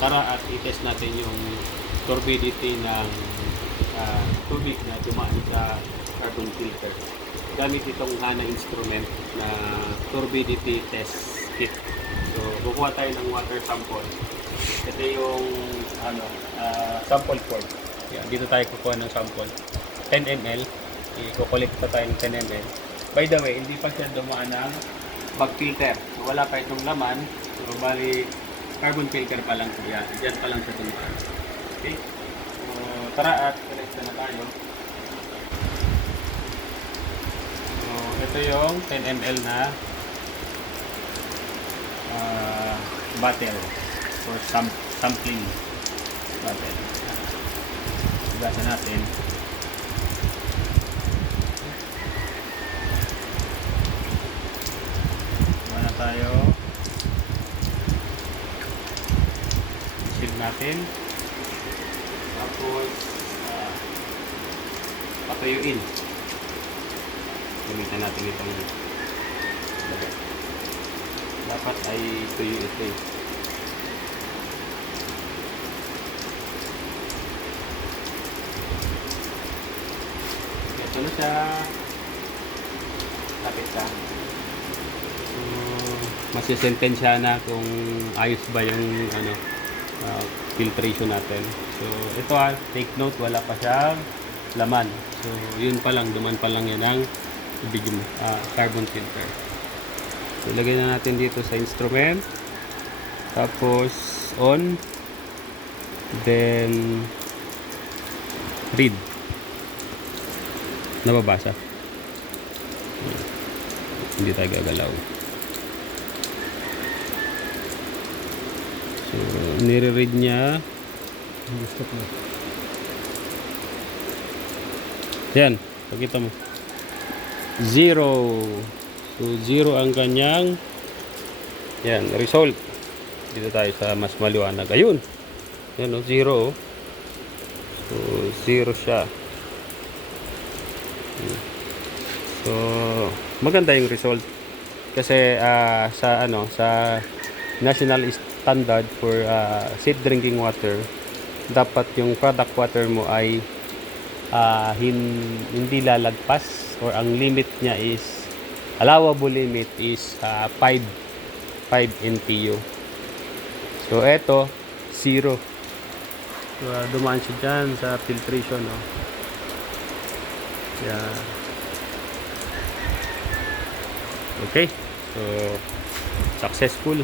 tara at i-test natin yung turbidity ng tubig na dumaan sa carbon filter gamit itong HANA instrument na turbidity test kit. So kukuha tayo ng water sample. Ito yung sample port. Yan, dito tayo kukuha ng sample 10 ml. I-collect pa tayo ng 10 ml. By the way, hindi pa siya dumaan ng bag filter. So, wala pa itong laman. So bali carbon filter pa lang siya. Diyan pa lang siya dumaan. Okay? So tara at collect na tayo. So ito yung 10 ml na bottle for sampling bottle. Gasa natin. Wala tayo. Seal natin. Tapos patuyuin. Gamitan natin itong dapat ay tuyo ito eh. Ito na siya. Lapit ka. So, masisentensya na kung ayos ba yung filtration natin. So ito take note, wala pa siyang laman. So yun pa lang, duman pa lang yan ang carbon filter. So lagay na natin dito sa instrument. Tapos on. Then read. Nababasa. Hindi tayo gagalaw. So nire-read niya. Stop na. Yan, pakita mo. 0. So 0 ang kanyang yan, result. Dito tayo sa mas maliwanag. Ayun. Yan o, 0. So 0 siya. So maganda yung result. Kasi sa national standard for safe drinking water, dapat yung product water mo ay hindi lalagpas, or ang limit niya is allowable limit is 5 NTU. So eto 0. So, dumaan siya dyan sa filtration, no? Yeah. Okay, so successful.